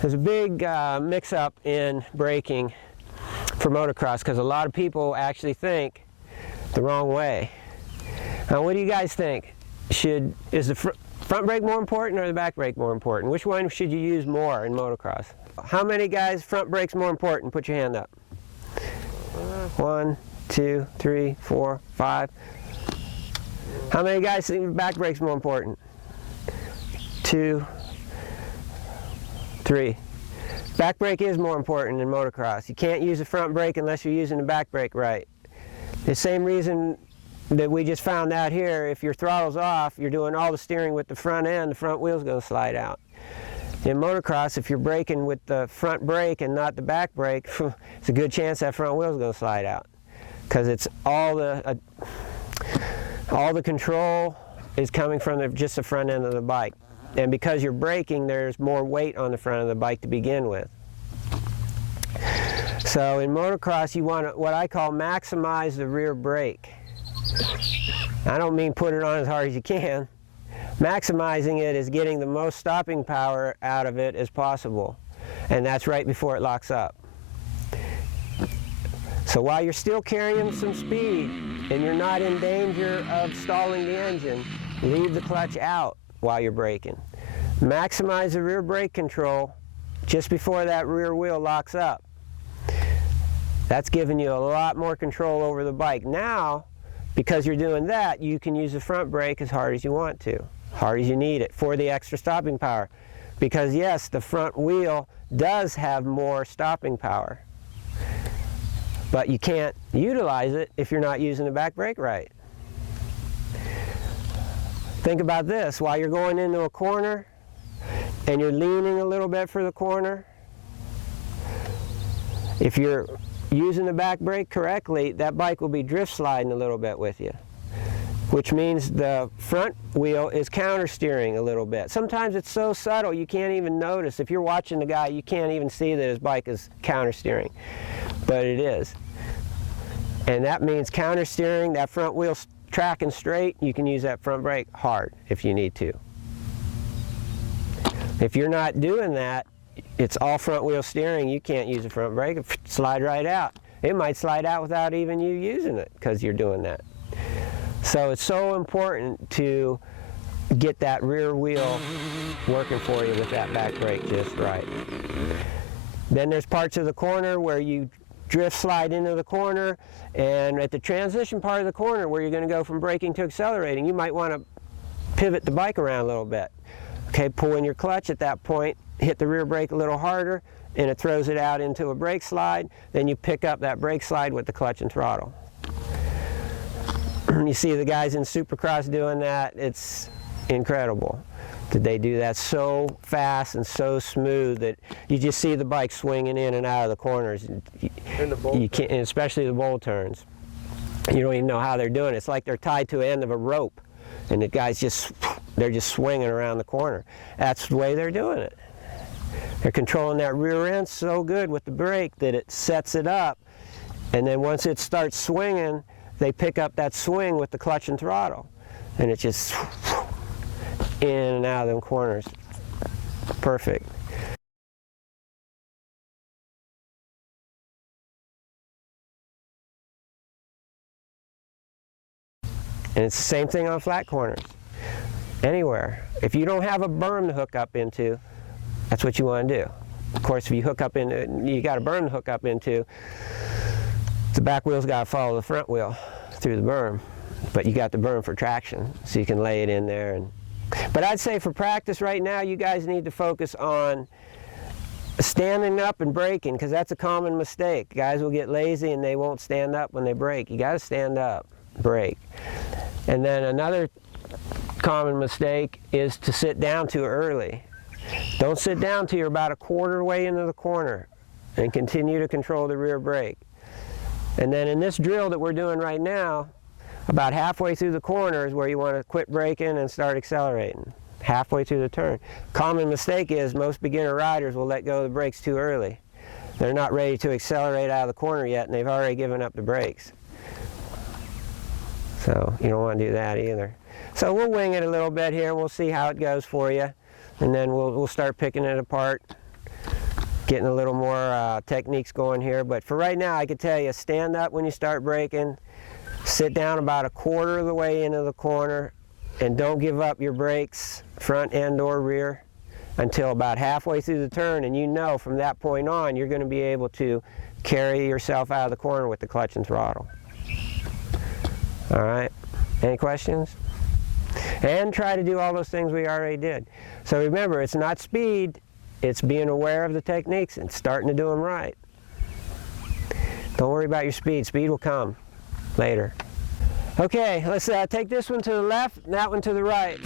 There's a big mix-up in braking for motocross because a lot of people actually think the wrong way. Now, what do you guys think? Is the front brake more important or the back brake more important? Which one should you use more in motocross? How many guys front brake's more important? Put your hand up. 1, 2, 3, 4, 5. How many guys think the back brake's more important? 2, 3. Back brake is more important in motocross. You can't use the front brake unless you're using the back brake right. The same reason that we just found out here, if your throttle's off, you're doing all the steering with the front end, the front wheel's going to slide out. In motocross, if you're braking with the front brake and not the back brake, it's a good chance that front wheel's going to slide out, because it's all the control is coming from just the front end of the bike. And because you're braking, there's more weight on the front of the bike to begin with. So in motocross, you want to, what I call, maximize the rear brake. I don't mean put it on as hard as you can. Maximizing it is getting the most stopping power out of it as possible. And that's right before it locks up. So while you're still carrying some speed and you're not in danger of stalling the engine, leave the clutch out while you're braking. Maximize the rear brake control just before that rear wheel locks up. That's giving you a lot more control over the bike. Now, because you're doing that, you can use the front brake as hard as you want to, hard as you need it, for the extra stopping power. Because yes, the front wheel does have more stopping power, but you can't utilize it if you're not using the back brake right. Think about this, while you're going into a corner and you're leaning a little bit for the corner, if you're using the back brake correctly, that bike will be drift sliding a little bit with you, which means the front wheel is counter steering a little bit. Sometimes it's so subtle you can't even notice. If you're watching the guy, you can't even see that his bike is counter steering, but it is. And that means counter steering, that front wheel tracking straight, you can use that front brake hard if you need to. If you're not doing that, it's all front wheel steering, you can't use the front brake, it'll slide right out. It might slide out without even you using it because you're doing that. So it's so important to get that rear wheel working for you with that back brake just right. Then there's parts of the corner where you drift slide into the corner, and at the transition part of the corner where you're going to go from braking to accelerating, you might want to pivot the bike around a little bit. Okay, pull in your clutch at that point, hit the rear brake a little harder, and it throws it out into a brake slide. Then you pick up that brake slide with the clutch and throttle. You see the guys in Supercross doing that, it's incredible that they do that so fast and so smooth that you just see the bike swinging in and out of the corners. And especially the bowl turns. You don't even know how they're doing it. It's like they're tied to the end of a rope, and the guys they're just swinging around the corner. That's the way they're doing it. They're controlling that rear end so good with the brake that it sets it up, and then once it starts swinging, they pick up that swing with the clutch and throttle, and it just in and out of them corners. Perfect. And it's the same thing on flat corners. Anywhere. If you don't have a berm to hook up into, that's what you want to do. Of course, if you hook up into, you got a berm to hook up into, the back wheel's got to follow the front wheel through the berm. But you got the berm for traction, so you can lay it in there. But I'd say for practice right now, you guys need to focus on standing up and braking, because that's a common mistake. Guys will get lazy and they won't stand up when they brake. You got to stand up, brake. And then another common mistake is to sit down too early. Don't sit down till you're about a quarter way into the corner and continue to control the rear brake. And then in this drill that we're doing right now, about halfway through the corner is where you want to quit braking and start accelerating. Halfway through the turn. Common mistake is most beginner riders will let go of the brakes too early. They're not ready to accelerate out of the corner yet, and they've already given up the brakes. So you don't want to do that either. So we'll wing it a little bit here, and we'll see how it goes for you, and then we'll start picking it apart getting a little more techniques going here, but for right now I could tell you, stand up when you start braking, sit down about a quarter of the way into the corner, and don't give up your brakes, front end or rear, until about halfway through the turn, and you know from that point on you're going to be able to carry yourself out of the corner with the clutch and throttle. All right, any questions? And try to do all those things we already did. So remember, it's not speed, it's being aware of the techniques and starting to do them right. Don't worry about your speed. Speed will come later. Okay, let's take this one to the left and that one to the right.